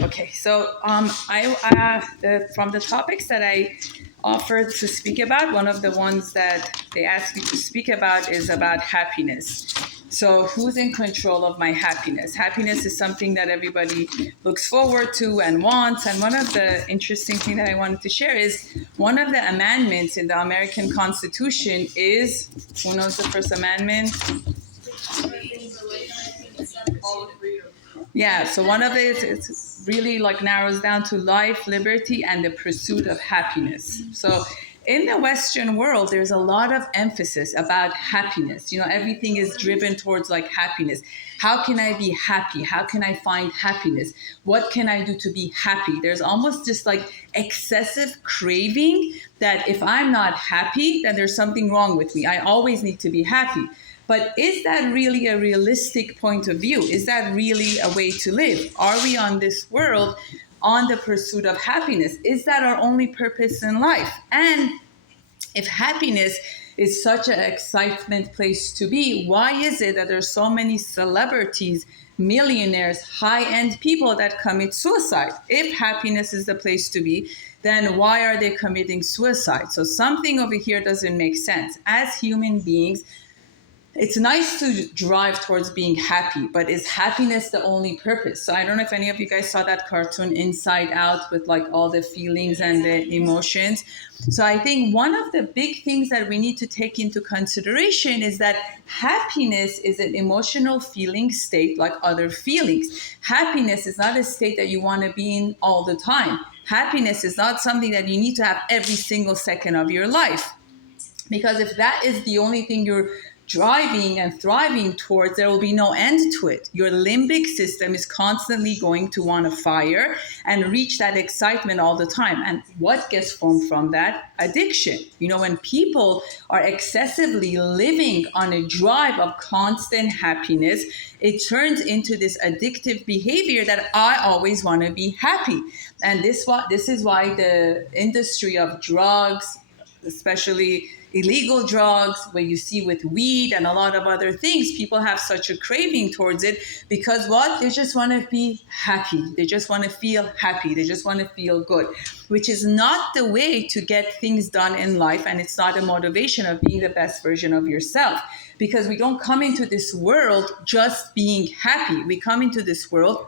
Okay, so from the topics that I offered to speak about, one of the ones that they asked me to speak about is about happiness. So, who's in control of my happiness? Happiness is something that everybody looks forward to and wants. And one of the interesting things that I wanted to share is one of the amendments in the American Constitution is, who knows the first amendment? Yeah, so one of it is really like narrows down to life, liberty, and the pursuit of happiness. So in the Western world, there's a lot of emphasis about happiness. You know, everything is driven towards like happiness. How can I be happy? How can I find happiness? What can I do to be happy? There's almost this like excessive craving that if I'm not happy, then there's something wrong with me. I always need to be happy. But is that really a realistic point of view? Is that really a way to live? Are we on this world on the pursuit of happiness? Is that our only purpose in life? And if happiness is such an excitement place to be, why is it that there's so many celebrities, millionaires, high-end people that commit suicide? If happiness is the place to be, then why are they committing suicide? So something over here doesn't make sense. As human beings, it's nice to drive towards being happy, but is happiness the only purpose? So I don't know if any of you guys saw that cartoon Inside Out with like all the feelings and the emotions. So I think one of the big things that we need to take into consideration is that happiness is an emotional feeling state like other feelings. Happiness is not a state that you want to be in all the time. Happiness is not something that you need to have every single second of your life. Because if that is the only thing you're driving and thriving towards, there will be no end to it. Your limbic system is constantly going to want to fire and reach that excitement all the time. And what gets formed from that? Addiction. You know, when people are excessively living on a drive of constant happiness, it turns into this addictive behavior that I always want to be happy. And this is why the industry of drugs, especially illegal drugs, where you see with weed and a lot of other things, people have such a craving towards it because what? They just want to be happy. They just want to feel happy. They just want to feel good, which is not the way to get things done in life. And it's not a motivation of being the best version of yourself, because we don't come into this world just being happy. We come into this world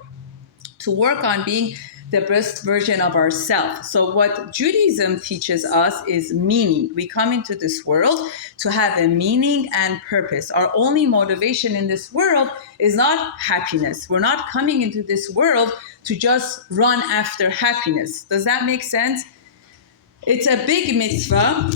to work on being the best version of ourselves. So what Judaism teaches us is meaning. We come into this world to have a meaning and purpose. Our only motivation in this world is not happiness. We're not coming into this world to just run after happiness. Does that make sense? It's a big mitzvah.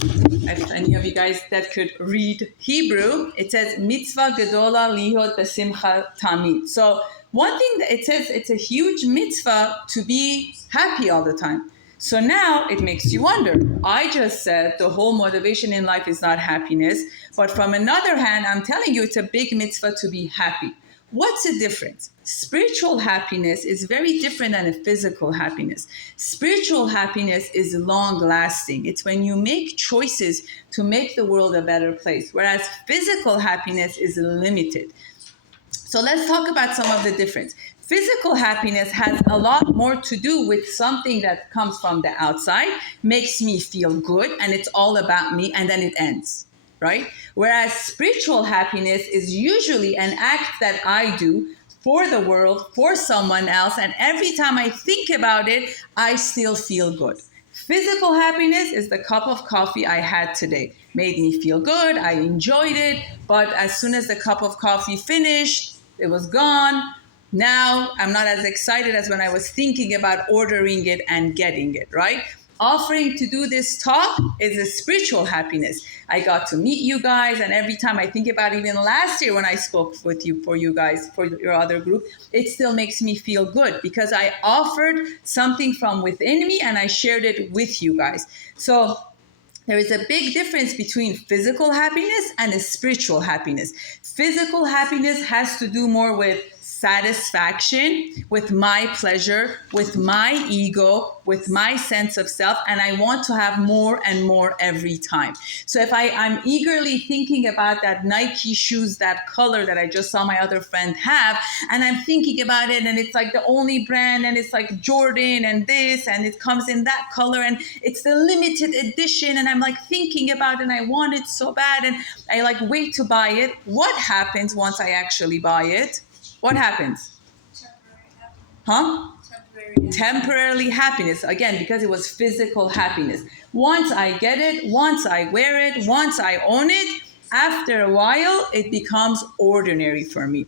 If any of you guys that could read Hebrew, it says mitzvah gedola lihot besimcha tamid. So one thing that it says, it's a huge mitzvah to be happy all the time. So now it makes you wonder. I just said the whole motivation in life is not happiness, but from another hand, I'm telling you it's a big mitzvah to be happy. What's the difference? Spiritual happiness is very different than a physical happiness. Spiritual happiness is long lasting. It's when you make choices to make the world a better place, whereas physical happiness is limited. So let's talk about some of the difference. Physical happiness has a lot more to do with something that comes from the outside, makes me feel good, and it's all about me, and then it ends, right? Whereas spiritual happiness is usually an act that I do for the world, for someone else, and every time I think about it, I still feel good. Physical happiness is the cup of coffee I had today. Made me feel good, I enjoyed it, but as soon as the cup of coffee finished, it was gone. Now I'm not as excited as when I was thinking about ordering it and getting it, right? Offering to do this talk is a spiritual happiness. I got to meet you guys, and every time I think about even last year when I spoke with you, for you guys, for your other group, it still makes me feel good because I offered something from within me and I shared it with you guys. So there is a big difference between physical happiness and a spiritual happiness. Physical happiness has to do more with satisfaction, with my pleasure, with my ego, with my sense of self, and I want to have more and more every time. So if I'm eagerly thinking about that Nike shoes, that color that I just saw my other friend have, and I'm thinking about it, and it's like the only brand, and it's like Jordan and this, and it comes in that color, and it's the limited edition, and I'm like thinking about it, and I want it so bad, and I like wait to buy it. What happens once I actually buy it? What happens? Huh? Temporarily happiness. Again, because it was physical happiness. Once I get it, once I wear it, once I own it, after a while, it becomes ordinary for me.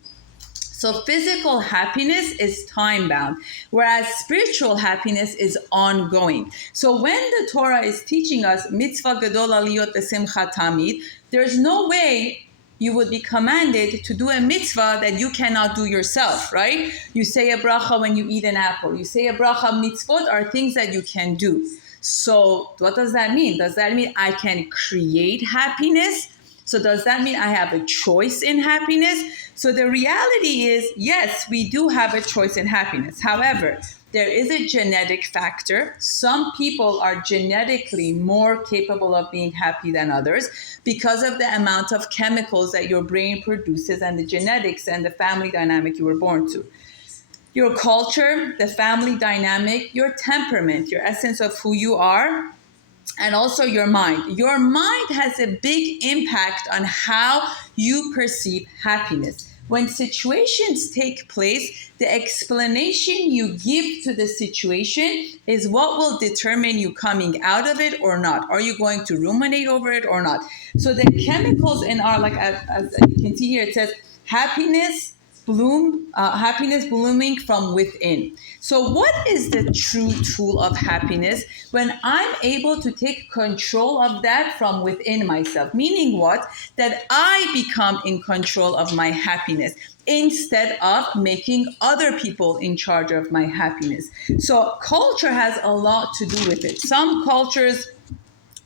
So physical happiness is time bound, whereas spiritual happiness is ongoing. So when the Torah is teaching us mitzvah gadol aliyot besimcha tamid, there's no way you would be commanded to do a mitzvah that you cannot do yourself, right? You say a bracha when you eat an apple. You say a bracha. Mitzvot are things that you can do. So what does that mean? Does that mean I can create happiness? So does that mean I have a choice in happiness? So the reality is, yes, we do have a choice in happiness. However, there is a genetic factor. Some people are genetically more capable of being happy than others because of the amount of chemicals that your brain produces and the genetics and the family dynamic you were born to. Your culture, the family dynamic, your temperament, your essence of who you are, and also your mind. Your mind has a big impact on how you perceive happiness. When situations take place, the explanation you give to the situation is what will determine you coming out of it or not. Are you going to ruminate over it or not? So the chemicals in our, like as you can see here, it says happiness blooming from within. So what is the true tool of happiness? When I'm able to take control of that from within myself, meaning what? That I become in control of my happiness instead of making other people in charge of my happiness. So culture has a lot to do with it. Some cultures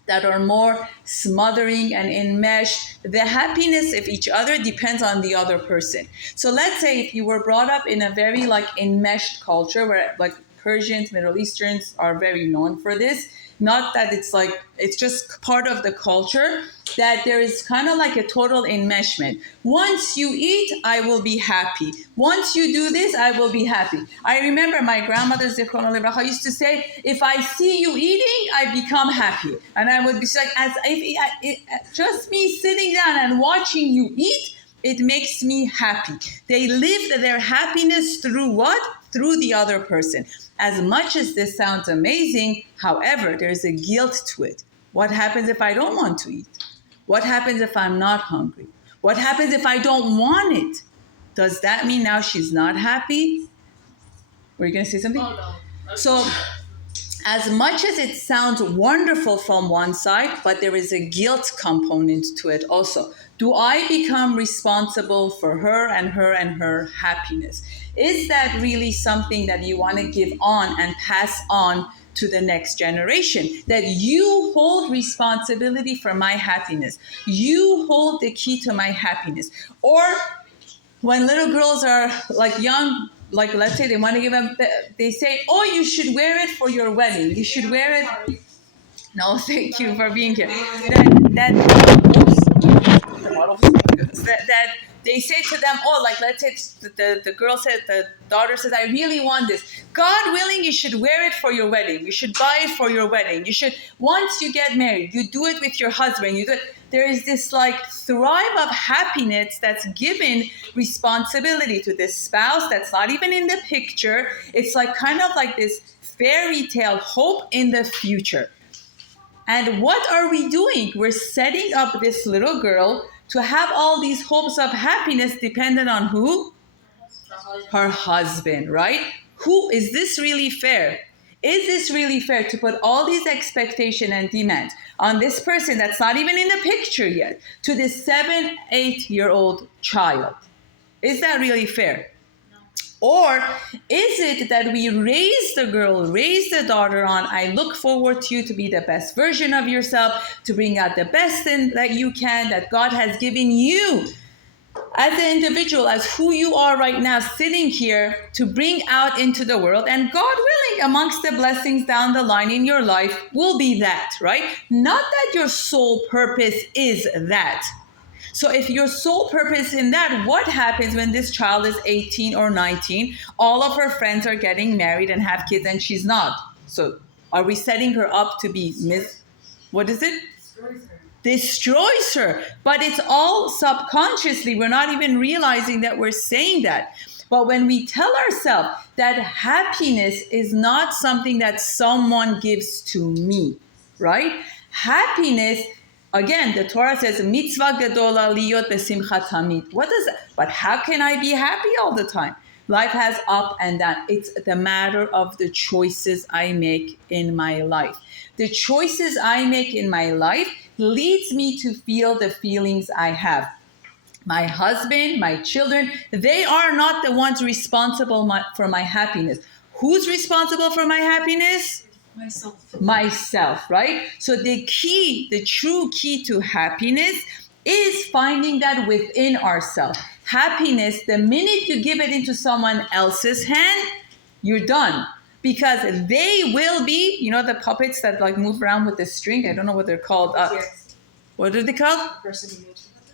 that are more smothering and enmeshed, the happiness of each other depends on the other person. So let's say if you were brought up in a very like enmeshed culture where like Persians, Middle Easterns are very known for this, not that it's like, it's just part of the culture, that there is kind of like a total enmeshment. Once you eat, I will be happy. Once you do this, I will be happy. I remember my grandmother, Zichron Lebracha, used to say, if I see you eating, I become happy. And I would be like, as if just me sitting down and watching you eat, it makes me happy. They live their happiness through what? Through the other person. As much as this sounds amazing, however, there's a guilt to it. What happens if I don't want to eat? What happens if I'm not hungry? What happens if I don't want it? Does that mean now she's not happy? Were you going to say something? Oh, no. So, as much as it sounds wonderful from one side, but there is a guilt component to it also. Do I become responsible for her and her happiness? Is that really something that you want to give on and pass on to the next generation? That you hold responsibility for my happiness. You hold the key to my happiness. Or when little girls are like young, like let's say they want to give them, they say, oh, you should wear it for your wedding. You should wear it. No, thank you for being here. That they say to them, oh, like let's say the girl said, the daughter says, I really want this. God willing, you should wear it for your wedding. You should buy it for your wedding. You should, once you get married, you do it with your husband. You do it. There is this like thrive of happiness that's given responsibility to this spouse that's not even in the picture. It's like kind of like this fairy tale hope in the future. And what are we doing? We're setting up this little girl to have all these hopes of happiness dependent on who? Her husband, right? Who is this really fair? Is this really fair to put all these expectations and demands on this person that's not even in the picture yet to this 7-8-year-old child? Is that really fair? Or is it that we raise the girl, raise the daughter on, I look forward to you to be the best version of yourself, to bring out the best in that you can, that God has given you as an individual, as who you are right now, sitting here to bring out into the world, and God willing, amongst the blessings down the line in your life will be that, right? Not that your sole purpose is that. So if your sole purpose in that, what happens when this child is 18 or 19? All of her friends are getting married and have kids and she's not. So are we setting her up to be what is it? Destroys her. But it's all subconsciously. We're not even realizing that we're saying that. But when we tell ourselves that happiness is not something that someone gives to me, right? Happiness, again, the Torah says, mitzvah gedola liyot besimcha tamid. What does that? But how can I be happy all the time? Life has up and down. It's the matter of the choices I make in my life. The choices I make in my life leads me to feel the feelings I have. My husband, my children, they are not the ones responsible for my happiness. Who's responsible for my happiness? Myself, right? So the true key to happiness is finding that within ourselves. Happiness, the minute you give it into someone else's hand, you're done. Because they will be, the puppets that like move around with the string. I don't know what they're called. Yes. What are they called?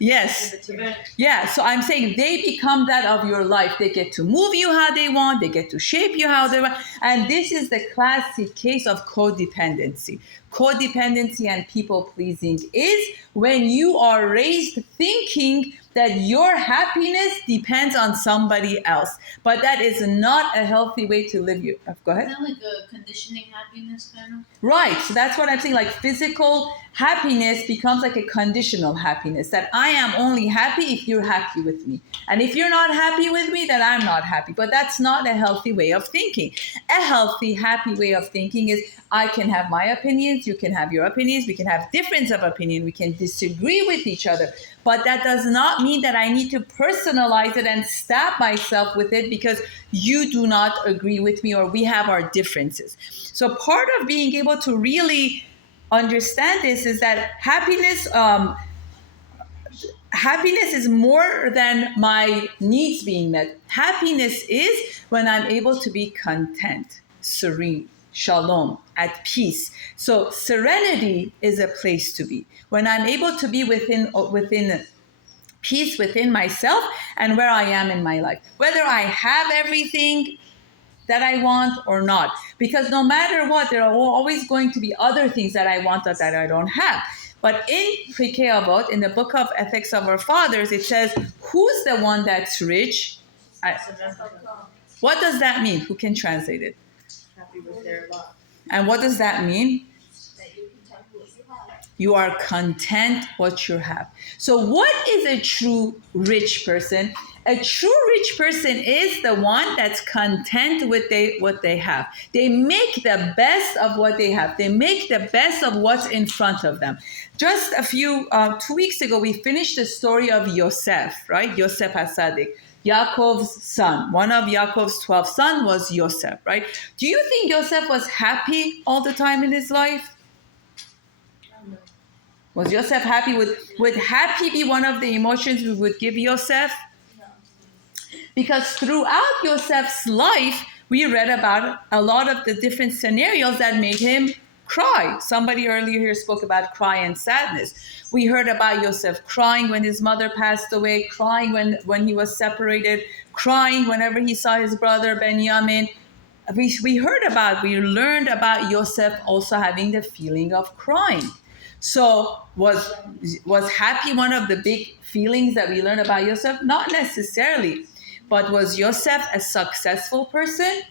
Yes. Yeah. So I'm saying they become that of your life. They get to move you how they want. They get to shape you how they want. And this is the classic case of codependency. Codependency and people pleasing is when you are raised thinking that your happiness depends on somebody else. But that is not a healthy way to live. Go ahead. Isn't that like a conditioning happiness kind of? Right. So that's what I'm saying. Like physical happiness becomes like a conditional happiness, that I am only happy if you're happy with me. And if you're not happy with me, then I'm not happy. But that's not a healthy way of thinking. A healthy, happy way of thinking is I can have my opinions, you can have your opinions, we can have difference of opinion, we can disagree with each other. But that does not mean that I need to personalize it and stab myself with it because you do not agree with me or we have our differences. So part of being able to really understand this is that happiness is more than my needs being met. Happiness is when I'm able to be content, serene, shalom, at peace. So serenity is a place to be. When I'm able to be within peace within myself and where I am in my life, whether I have everything that I want or not. Because no matter what, there are always going to be other things that I want that I don't have. But in Pirkei Avot, in the book of Ethics of Our Fathers, it says, who's the one that's rich? What does that mean? Who can translate it? Happy with their lot. And what does that mean? You are content what you have. So what is a true rich person? A true rich person is the one that's content with what they have. They make the best of what they have. They make the best of what's in front of them. Just 2 weeks ago, we finished the story of Yosef, right? Yosef HaSadik, Yaakov's son. One of Yaakov's 12 sons was Yosef, right? Do you think Yosef was happy all the time in his life? Was Yosef happy? Would happy be one of the emotions we would give Yosef? No. Because throughout Yosef's life, we read about a lot of the different scenarios that made him cry. Somebody earlier here spoke about cry and sadness. We heard about Yosef crying when his mother passed away, crying when he was separated, crying whenever he saw his brother Benjamin. We learned about Yosef also having the feeling of crying. So was happy one of the big feelings that we learn about Yosef? Not necessarily. But was Yosef a successful person?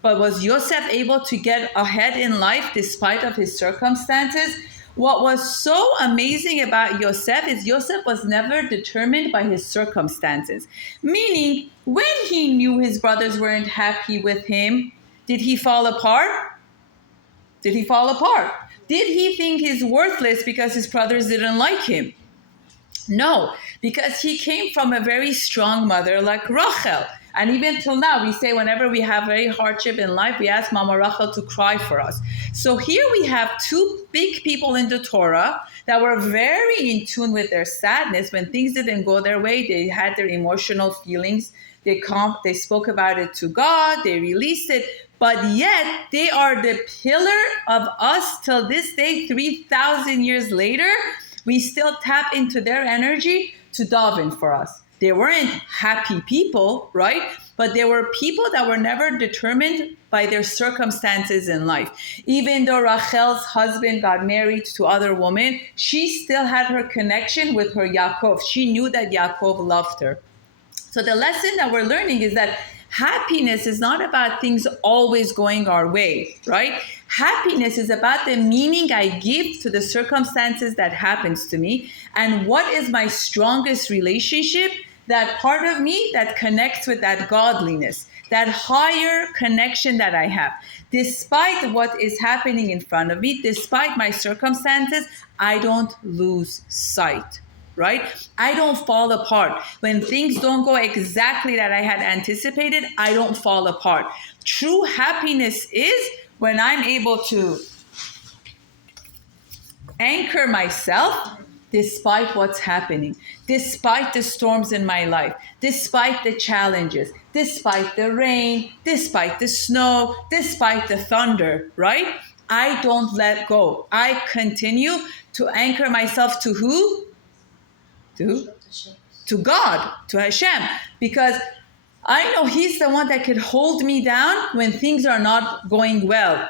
But was Yosef able to get ahead in life despite of his circumstances? What was so amazing about Yosef is Yosef was never determined by his circumstances. Meaning, when he knew his brothers weren't happy with him, did he fall apart? Did he fall apart? Did he think he's worthless because his brothers didn't like him? No, because he came from a very strong mother like Rachel. And even till now, we say whenever we have very hardship in life, we ask Mama Rachel to cry for us. So here we have two big people in the Torah that were very in tune with their sadness. When things didn't go their way, they had their emotional feelings. They spoke about it to God, they released it, but yet they are the pillar of us till this day, 3,000 years later. We still tap into their energy to daven for us. They weren't happy people, right? But they were people that were never determined by their circumstances in life. Even though Rachel's husband got married to other women, she still had her connection with her Yaakov. She knew that Yaakov loved her. So the lesson that we're learning is that happiness is not about things always going our way, right? Happiness is about the meaning I give to the circumstances that happens to me, and what is my strongest relationship, that part of me that connects with that godliness, that higher connection that I have. Despite what is happening in front of me, despite my circumstances, I don't lose sight. Right? I don't fall apart. When things don't go exactly that I had anticipated, I don't fall apart. True happiness is when I'm able to anchor myself despite what's happening, despite the storms in my life, despite the challenges, despite the rain, despite the snow, despite the thunder, right? I don't let go. I continue to anchor myself to who? To God, to Hashem, because I know He's the one that could hold me down when things are not going well.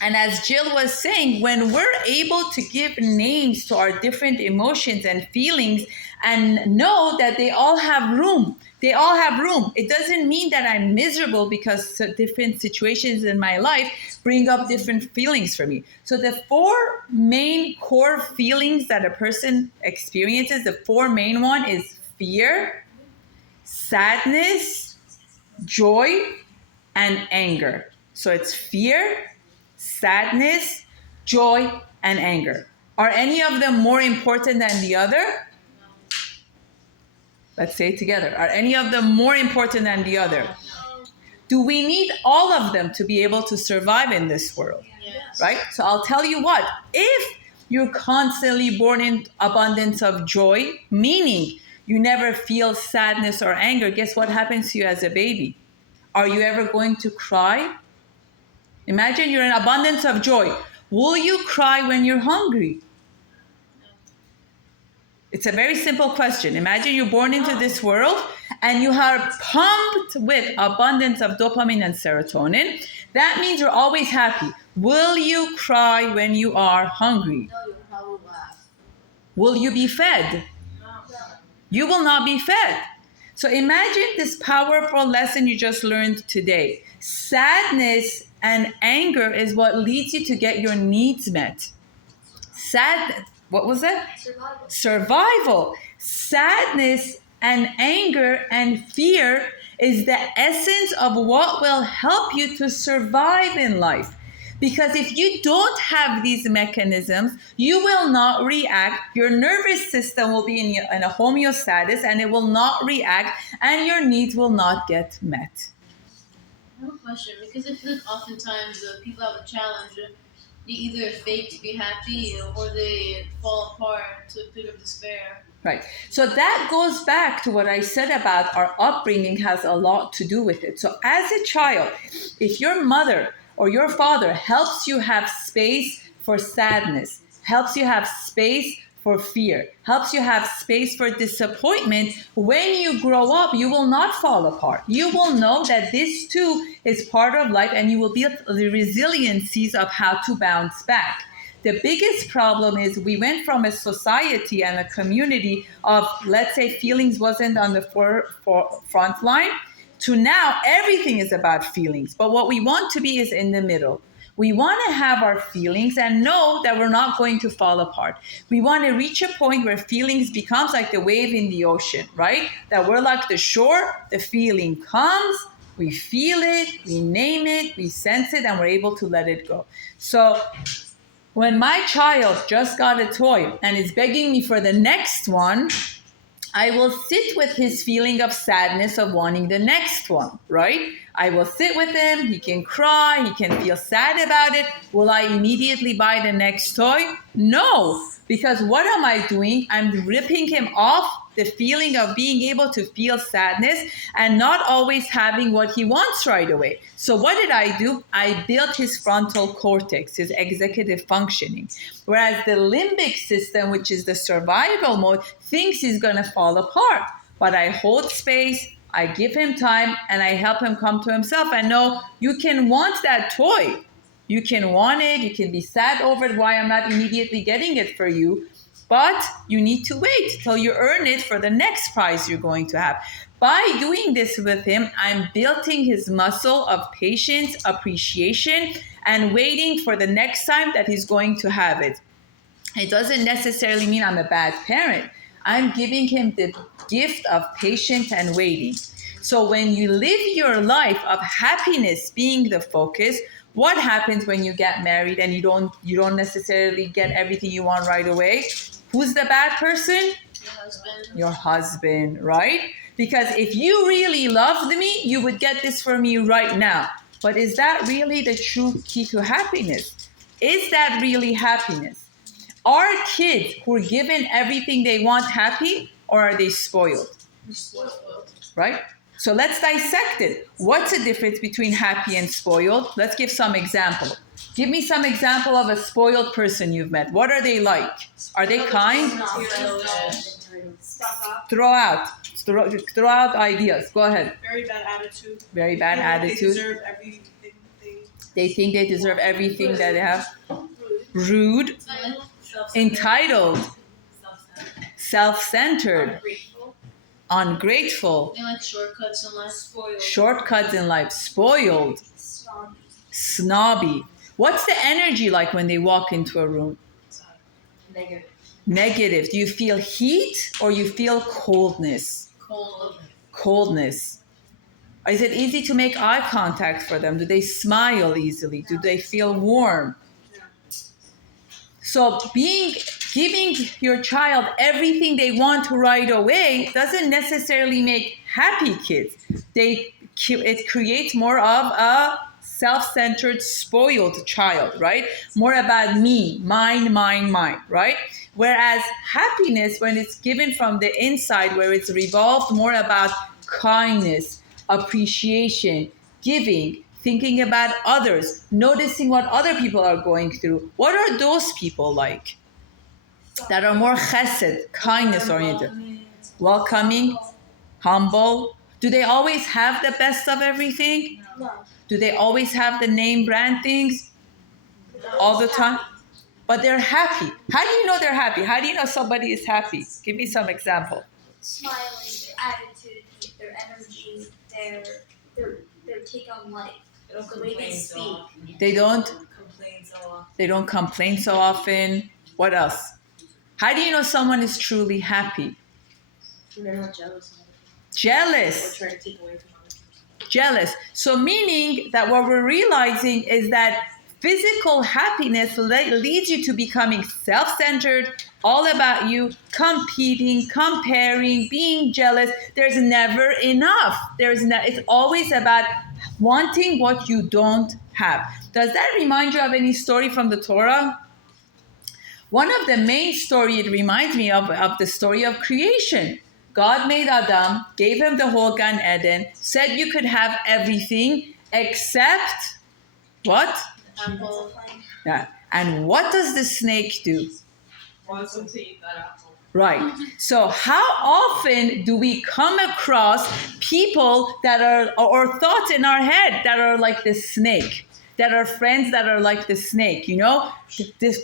And as Jill was saying, when we're able to give names to our different emotions and feelings and know that they all have room, it doesn't mean that I'm miserable because different situations in my life bring up different feelings for me. So the four main core feelings that a person experiences, the four main one is fear, sadness, joy, and anger. So it's fear, sadness, joy, and anger. Are any of them more important than the other? Let's say it together. Are any of them more important than the other? Do we need all of them to be able to survive in this world? Yes. Right? So I'll tell you what, if you're constantly born in abundance of joy, meaning you never feel sadness or anger, guess what happens to you as a baby? Are you ever going to cry? Imagine you're in abundance of joy. Will you cry when you're hungry? It's a very simple question. Imagine you're born into this world and you are pumped with abundance of dopamine and serotonin. That means you're always happy. Will you cry when you are hungry? No, you probably laugh. Will you be fed? No. You will not be fed. So imagine this powerful lesson you just learned today. Sadness and anger is what leads you to get your needs met. What was it? Survival. Sadness and anger and fear is the essence of what will help you to survive in life. Because if you don't have these mechanisms, you will not react. Your nervous system will be in a homeostasis and it will not react and your needs will not get met. I have a question, because I feel like oftentimes people have a challenge. They either fake to be happy or they fall apart to a pit of despair. Right. So that goes back to what I said about our upbringing has a lot to do with it. So as a child, if your mother or your father helps you have space for sadness, helps you have space for fear, helps you have space for disappointment, when you grow up, you will not fall apart. You will know that this too is part of life and you will build the resiliencies of how to bounce back. The biggest problem is we went from a society and a community of, let's say, feelings wasn't on the front line, to now everything is about feelings. But what we want to be is in the middle. We want to have our feelings and know that we're not going to fall apart. We want to reach a point where feelings becomes like the wave in the ocean, right? That we're like the shore, the feeling comes, we feel it, we name it, we sense it, and we're able to let it go. So when my child just got a toy and is begging me for the next one, I will sit with his feeling of sadness of wanting the next one, right? I will sit with him. He can cry. He can feel sad about it. Will I immediately buy the next toy? No, because what am I doing? I'm ripping him off the feeling of being able to feel sadness and not always having what he wants right away. So what did I do? I built his frontal cortex, his executive functioning. Whereas the limbic system, which is the survival mode, thinks he's going to fall apart. But I hold space, I give him time, and I help him come to himself and know you can want that toy. You can want it. You can be sad over it, why I'm not immediately getting it for you. But you need to wait till you earn it for the next prize you're going to have. By doing this with him, I'm building his muscle of patience, appreciation, and waiting for the next time that he's going to have it. It doesn't necessarily mean I'm a bad parent. I'm giving him the gift of patience and waiting. So when you live your life of happiness being the focus, what happens when you get married and you don't necessarily get everything you want right away? Who's the bad person? Your husband. Your husband, right? Because if you really loved me, you would get this for me right now. But is that really the true key to happiness? Is that really happiness? Are kids who are given everything they want happy, or are they spoiled? Spoiled. Right? So let's dissect it. What's the difference between happy and spoiled? Let's give some example. Give me some example of a spoiled person you've met. What are they like? Are they kind? Throw out ideas. Go ahead. Very bad attitude. Very bad Feel like attitude. They deserve everything. They think they deserve everything that they have. Rude, entitled, self-centered, ungrateful, They like shortcuts and less spoiled. shortcuts in life, spoiled, snobby. What's the energy like when they walk into a room? Negative. Do you feel heat or you feel coldness? Cold. Coldness. Is it easy to make eye contact for them? Do they smile easily? Do they feel warm? So giving your child everything they want right away doesn't necessarily make happy kids. It creates more of a self-centered, spoiled child, right? More about me, mine, right? Whereas happiness, when it's given from the inside, where it's revolved more about kindness, appreciation, giving, thinking about others, noticing what other people are going through. What are those people like? That are more chesed, kindness oriented, welcoming, humble. Do they always have the best of everything? No. Do they always have the name brand things all the time? But they're happy. How do you know they're happy? How do you know somebody is happy? Give me some example. Smiling, their attitude, their energy, their take on life, the way they speak. They don't Complain so often. They don't complain so often. What else? How do you know someone is truly happy? They're not jealous. Jealous. Or try to take away from other people. Jealous. So meaning that what we're realizing is that physical happiness leads you to becoming self-centered, all about you, competing, comparing, being jealous. There's never enough. It's always about wanting what you don't have. Does that remind you of any story from the Torah? One of the main story it reminds me of the story of creation. God made Adam, gave him the whole Gan Eden, said you could have everything except what? Apple. Yeah. And what does the snake do? Wants them to eat that apple. Right. So how often do we come across people that are, or thoughts in our head that are like the snake? That are friends that are like the snake, you know?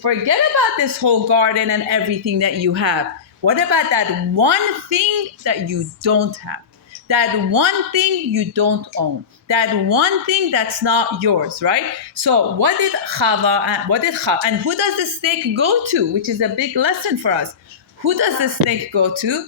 Forget about this whole garden and everything that you have. What about that one thing that you don't have? That one thing you don't own. That one thing that's not yours, right? So what did Chava, and who does the snake go to? Which is a big lesson for us. Who does the snake go to?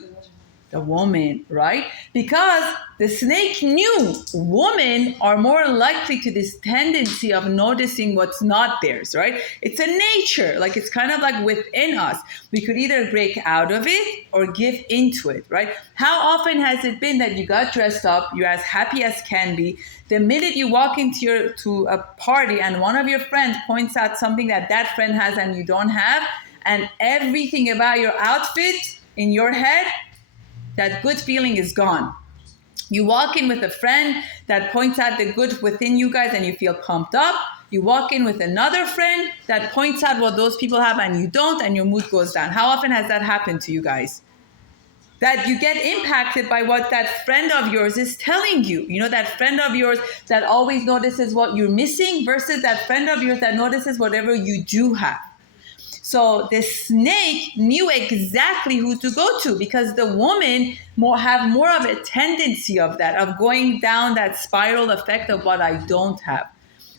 The woman, right? Because the snake knew women are more likely to this tendency of noticing what's not theirs, right? It's a nature, like it's kind of like within us. We could either break out of it or give into it, right? How often has it been that you got dressed up, you're as happy as can be, the minute you walk to a party and one of your friends points out something that friend has and you don't have, and everything about your outfit in your head, that good feeling is gone. You walk in with a friend that points out the good within you guys and you feel pumped up. You walk in with another friend that points out what those people have and you don't, and your mood goes down. How often has that happened to you guys? That you get impacted by what that friend of yours is telling you. You know, that friend of yours that always notices what you're missing versus that friend of yours that notices whatever you do have. So the snake knew exactly who to go to because the woman have more of a tendency of that, of going down that spiral effect of what I don't have,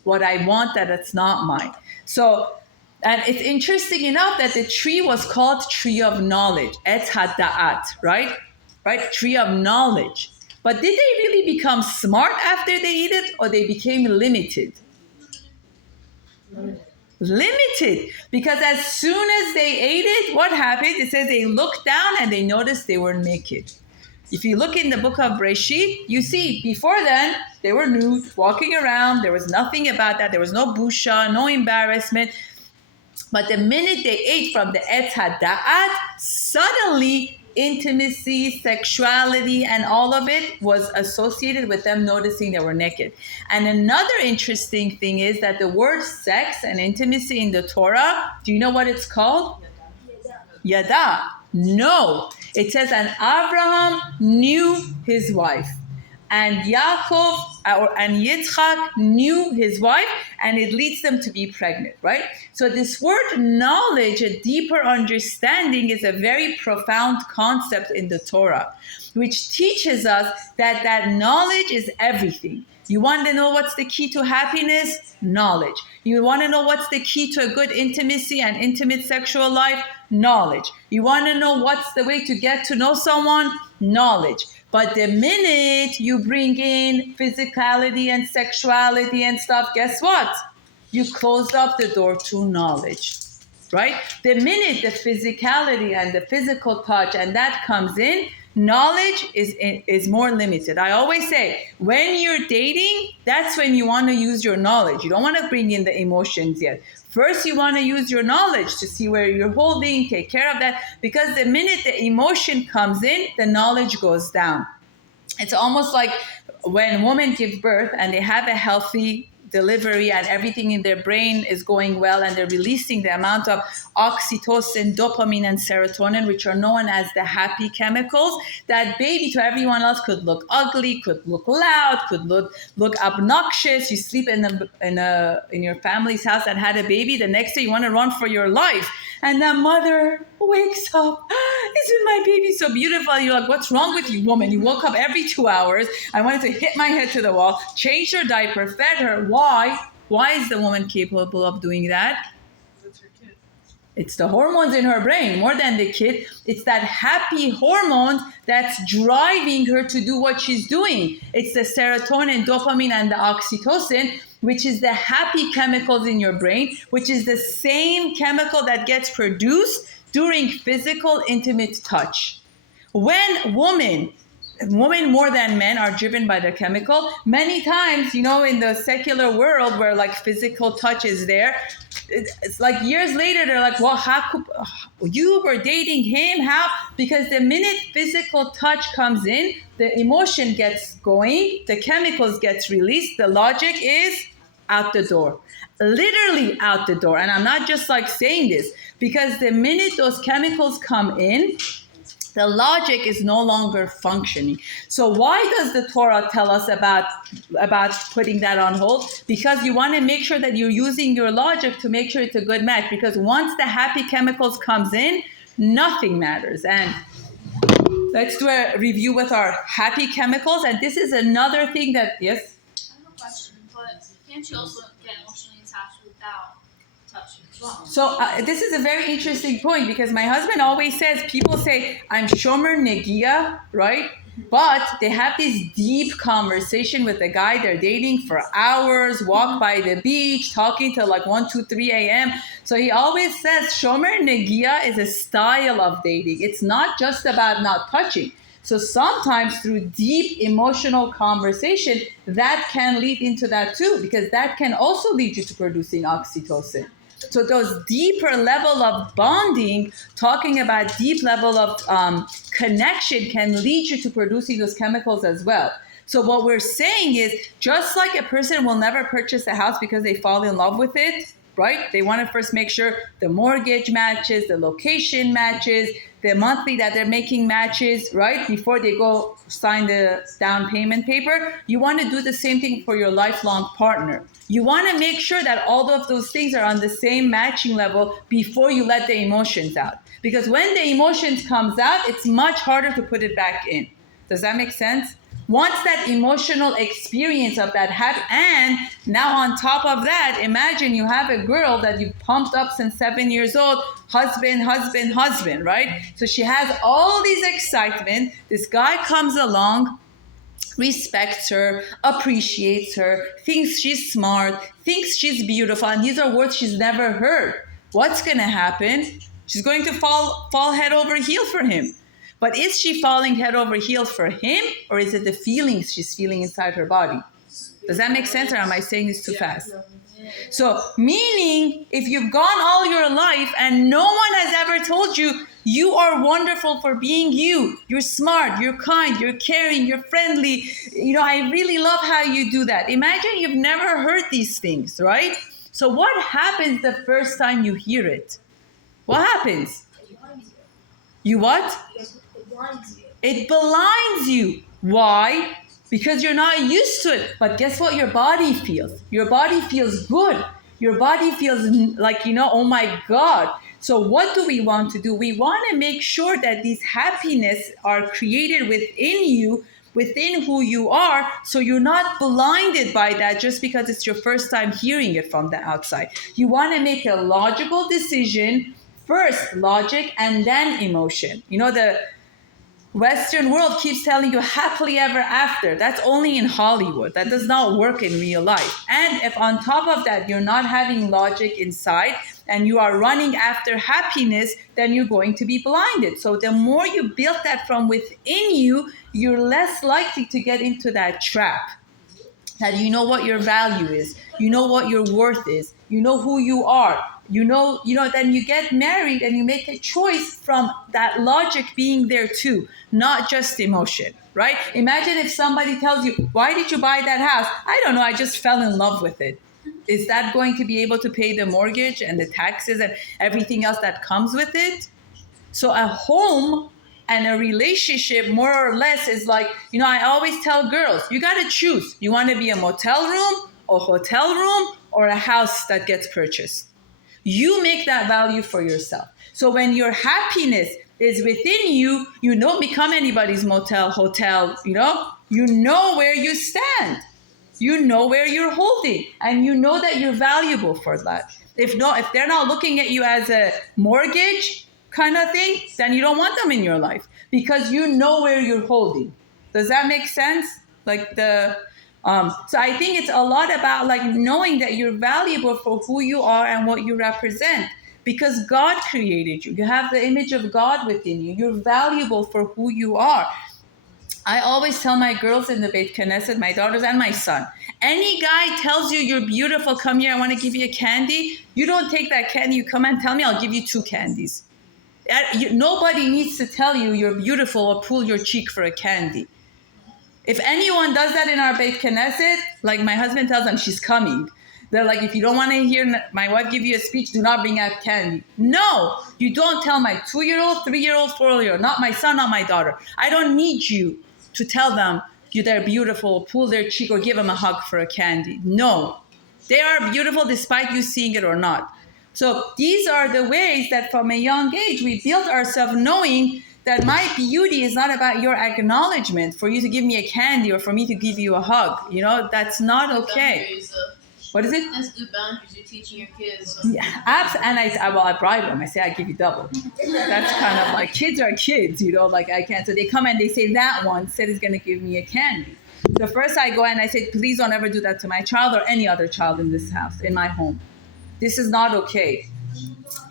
what I want that it's not mine. So, and it's interesting enough that the tree was called tree of knowledge, Et Hada'at, right? Right? Tree of knowledge. But did they really become smart after they eat it, or they became limited? Limited, because as soon as they ate it, what happened? It says they looked down and they noticed they were naked. If you look in the book of Breshit, you see before then they were nude, walking around. There was nothing about that. There was no busha, no embarrassment. But the minute they ate from the Etz Hada'at, suddenly intimacy, sexuality, and all of it was associated with them noticing they were naked. And another interesting thing is that the word sex and intimacy in the Torah, do you know what it's called? Yada. No. It says, and Abraham knew his wife. And Yaakov and Yitzchak knew his wife, and it leads them to be pregnant, right? So this word knowledge, a deeper understanding, is a very profound concept in the Torah, which teaches us that knowledge is everything. You want to know what's the key to happiness? Knowledge. You want to know what's the key to a good intimacy and intimate sexual life? Knowledge. You want to know what's the way to get to know someone? Knowledge. But the minute you bring in physicality and sexuality and stuff, guess what? You closed up the door to knowledge, right? The minute the physicality and the physical touch and that comes in, knowledge is more limited. I always say, when you're dating, that's when you want to use your knowledge. You don't want to bring in the emotions yet. First, you want to use your knowledge to see where you're holding, take care of that, because the minute the emotion comes in, the knowledge goes down. It's almost like when women give birth and they have a healthy delivery and everything in their brain is going well and they're releasing the amount of oxytocin, dopamine, and serotonin, which are known as the happy chemicals, that baby to everyone else could look ugly, could look loud, could look obnoxious. You sleep in your family's house and had a baby, the next day you want to run for your life. And the mother wakes up, isn't my baby so beautiful? You're like, what's wrong with you, woman? You woke up every 2 hours. I wanted to hit my head to the wall, change her diaper, fed her. Why? Why is the woman capable of doing that? It's her kid. It's the hormones in her brain, more than the kid. It's that happy hormone that's driving her to do what she's doing. It's the serotonin, dopamine, and the oxytocin, which is the happy chemicals in your brain, which is the same chemical that gets produced during physical, intimate touch. When women more than men are driven by the chemical, many times, in the secular world where like physical touch is there, it's like years later, they're like, well, how could you were dating him? How? Because the minute physical touch comes in, the emotion gets going, the chemicals gets released, the logic is out the door. Literally out the door. And I'm not just like saying this, because the minute those chemicals come in, the logic is no longer functioning. So why does the Torah tell us about putting that on hold? Because you want to make sure that you're using your logic to make sure it's a good match. Because once the happy chemicals comes in, nothing matters. And let's do a review with our happy chemicals. And this is another thing that, yes? I have a question, but can't you also get emotionally attached without touching as well. So this is a very interesting point because my husband always says, people say, I'm Shomer Negia, right? But they have this deep conversation with the guy they're dating for hours, walk by the beach, talking till like 1, 2, 3 a.m. So he always says Shomer Negia is a style of dating. It's not just about not touching. So sometimes through deep emotional conversation, that can lead into that too, because that can also lead you to producing oxytocin. So those deeper level of bonding, talking about deep level of connection can lead you to producing those chemicals as well. So what we're saying is, just like a person will never purchase a house because they fall in love with it, right? They want to first make sure the mortgage matches, the location matches, the monthly that they're making matches, right? Before they go sign the down payment paper. You want to do the same thing for your lifelong partner. You want to make sure that all of those things are on the same matching level before you let the emotions out. Because when the emotions comes out, it's much harder to put it back in. Does that make sense? Once that emotional experience of that happens, and now on top of that, imagine you have a girl that you've pumped up since 7 years old, husband, right? So she has all these excitement. This guy comes along, respects her, appreciates her, thinks she's smart, thinks she's beautiful, and these are words she's never heard. What's going to happen? She's going to fall head over heel for him. But is she falling head over heels for him, or is it the feelings she's feeling inside her body? Does that make sense, or am I saying this too fast? So, meaning, if you've gone all your life and no one has ever told you, you are wonderful for being you. You're smart, you're kind, you're caring, you're friendly. You know, I really love how you do that. Imagine you've never heard these things, right? So what happens the first time you hear it? What happens? You what? It blinds you. Why? Because you're not used to it. But guess what your body feels? Your body feels good. Your body feels like, oh my God. So what do we want to do? We want to make sure that these happiness are created within you, within who you are, so you're not blinded by that just because it's your first time hearing it from the outside. You want to make a logical decision, first logic and then emotion. The Western world keeps telling you happily ever after. That's only in Hollywood. That does not work in real life. And if on top of that, you're not having logic inside and you are running after happiness, then you're going to be blinded. So the more you build that from within you, you're less likely to get into that trap. That you know what your value is. You know what your worth is. You know who you are. Then you get married and you make a choice from that logic being there too, not just emotion, right? Imagine if somebody tells you, why did you buy that house? I don't know, I just fell in love with it. Is that going to be able to pay the mortgage and the taxes and everything else that comes with it? So a home and a relationship more or less is like, I always tell girls, you got to choose. You want to be a motel room, a hotel room, or a house that gets purchased. You make that value for yourself. So when your happiness is within you, you don't become anybody's motel, hotel, you know where you stand. You know where you're holding, and you know that you're valuable for that. If they're not looking at you as a mortgage kind of thing, then you don't want them in your life because you know where you're holding. Does that make sense? So I think it's a lot about knowing that you're valuable for who you are and what you represent, because God created you. You have the image of God within you. You're valuable for who you are. I always tell my girls in the Beit Knesset, my daughters and my son, any guy tells you you're beautiful, come here, I want to give you a candy. You don't take that candy, you come and tell me, I'll give you 2 candies. Nobody needs to tell you you're beautiful or pull your cheek for a candy. If anyone does that in our Beit Knesset, like my husband tells them, she's coming. They're like, if you don't want to hear my wife give you a speech, do not bring out candy. No, you don't tell my 2-year-old, 3-year-old, 4-year-old, not my son, not my daughter. I don't need you to tell them they're beautiful, pull their cheek, or give them a hug for a candy. No, they are beautiful despite you seeing it or not. So these are the ways that from a young age, we built ourselves knowing that my beauty is not about your acknowledgement, for you to give me a candy or for me to give you a hug. That's not okay. What is it? That's good boundaries you're teaching your kids. Yeah, and I bribe them. I say I give you double. That's kind of like kids are kids, like I can't. So they come and they say that one said is going to give me a candy. So first I go and I say, please don't ever do that to my child or any other child in this house, in my home. This is not okay.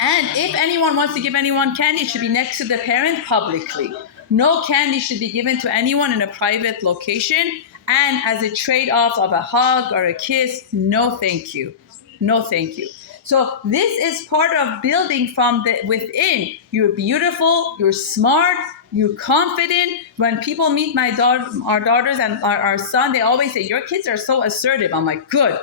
And if anyone wants to give anyone candy, it should be next to the parent publicly. No candy should be given to anyone in a private location. And as a trade-off of a hug or a kiss, no thank you. No thank you. So this is part of building from the within. You're beautiful, you're smart, you're confident. When people meet our daughters and our son, they always say, your kids are so assertive. I'm like, good.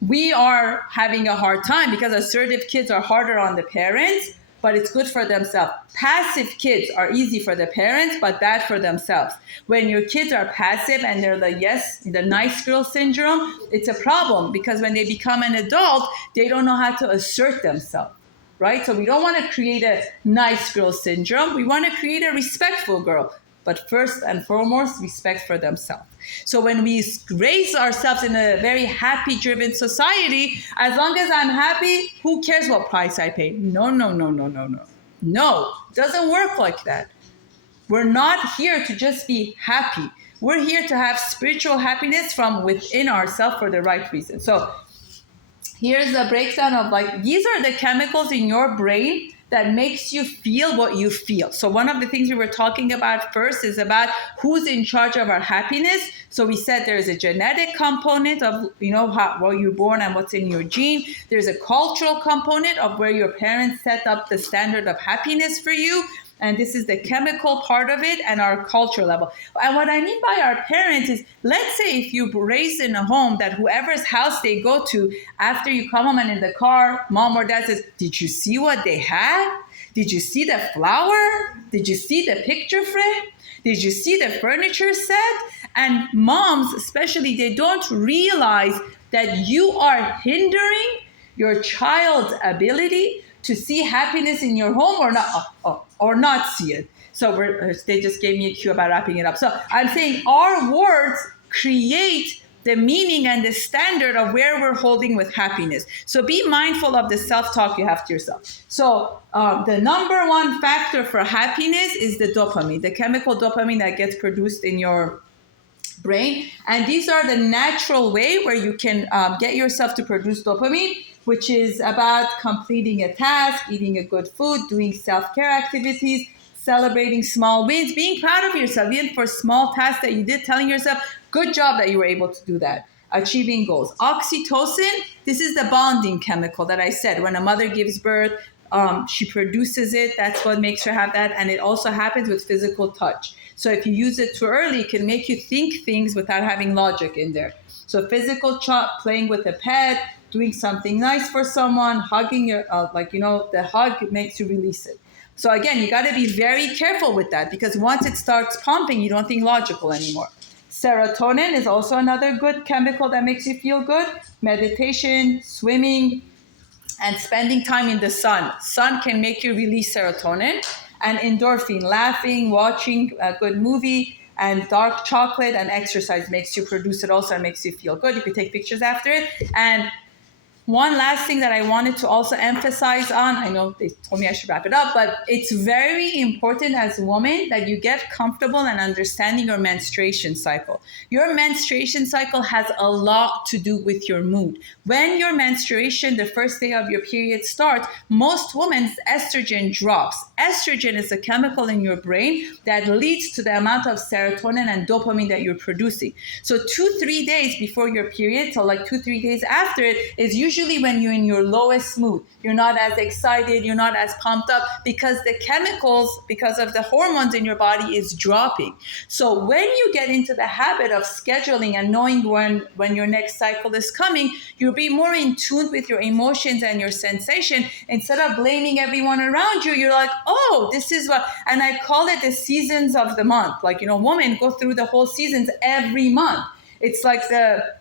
We are having a hard time because assertive kids are harder on the parents, but it's good for themselves. Passive kids are easy for the parents, but bad for themselves. When your kids are passive and they're the nice girl syndrome, it's a problem because when they become an adult, they don't know how to assert themselves, right? So we don't want to create a nice girl syndrome. We want to create a respectful girl. But first and foremost, respect for themselves. So when we raise ourselves in a very happy-driven society, as long as I'm happy, who cares what price I pay? No. No, it doesn't work like that. We're not here to just be happy. We're here to have spiritual happiness from within ourselves for the right reason. So here's a breakdown of these are the chemicals in your brain that makes you feel what you feel. So one of the things we were talking about first is about who's in charge of our happiness. So we said there's a genetic component of, where you're born and what's in your gene. There's a cultural component of where your parents set up the standard of happiness for you. And this is the chemical part of it and our cultural level. And what I mean by our parents is, let's say if you raised in a home that whoever's house they go to, after you come home and in the car, mom or dad says, did you see what they had? Did you see the flower? Did you see the picture frame? Did you see the furniture set? And moms, especially, they don't realize that you are hindering your child's ability to see happiness in your home or not see it. So they just gave me a cue about wrapping it up. So I'm saying our words create the meaning and the standard of where we're holding with happiness. So be mindful of the self-talk you have to yourself. So the number one factor for happiness is the dopamine, the chemical dopamine that gets produced in your brain. And these are the natural way where you can get yourself to produce dopamine, which is about completing a task, eating a good food, doing self-care activities, celebrating small wins, being proud of yourself, even for small tasks that you did, telling yourself, good job that you were able to do that. Achieving goals. Oxytocin, this is the bonding chemical that I said. When a mother gives birth, she produces it. That's what makes her have that. And it also happens with physical touch. So if you use it too early, it can make you think things without having logic in there. So physical playing with a pet, doing something nice for someone, hugging the hug makes you release it. So again, you got to be very careful with that because once it starts pumping, you don't think logical anymore. Serotonin is also another good chemical that makes you feel good. Meditation, swimming, and spending time in the sun. Sun can make you release serotonin. And endorphin, laughing, watching a good movie, and dark chocolate and exercise makes you produce it also and makes you feel good. You can take pictures after it. And one last thing that I wanted to also emphasize on, I know they told me I should wrap it up, but it's very important as a woman that you get comfortable and understanding your menstruation cycle. Your menstruation cycle has a lot to do with your mood. When your menstruation, the first day of your period starts, most women's estrogen drops. Estrogen is a chemical in your brain that leads to the amount of serotonin and dopamine that you're producing. So 2-3 days before your period, so 2-3 days after it, is usually when you're in your lowest mood. You're not as excited, you're not as pumped up because the chemicals, because of the hormones in your body is dropping. So when you get into the habit of scheduling and knowing when your next cycle is coming, you'll be more in tune with your emotions and your sensation. Instead of blaming everyone around you, you're like, oh, this is what, and I call it the seasons of the month. Women go through the whole seasons every month. It's like the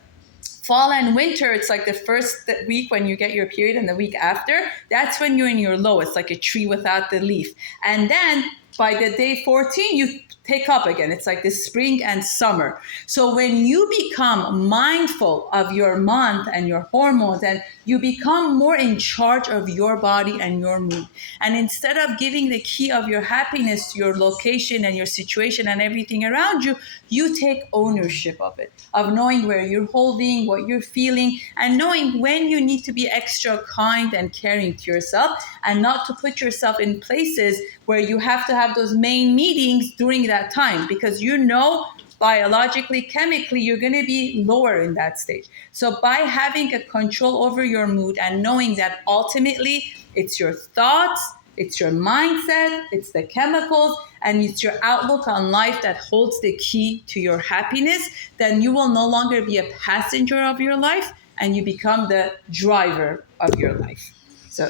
fall and winter, it's like the first week when you get your period and the week after, that's when you're in your low. It's like a tree without the leaf. And then by the day 14, you take up again. It's like the spring and summer. So when you become mindful of your month and your hormones, and you become more in charge of your body and your mood, and instead of giving the key of your happiness to your location and your situation and everything around you, you take ownership of it, of knowing where you're holding, what you're feeling, and knowing when you need to be extra kind and caring to yourself, and not to put yourself in places where you have to have those main meetings during that time, because you know biologically, chemically, you're going to be lower in that stage. So by having a control over your mood and knowing that ultimately it's your thoughts, it's your mindset, it's the chemicals, and it's your outlook on life that holds the key to your happiness, then you will no longer be a passenger of your life, and you become the driver of your life. So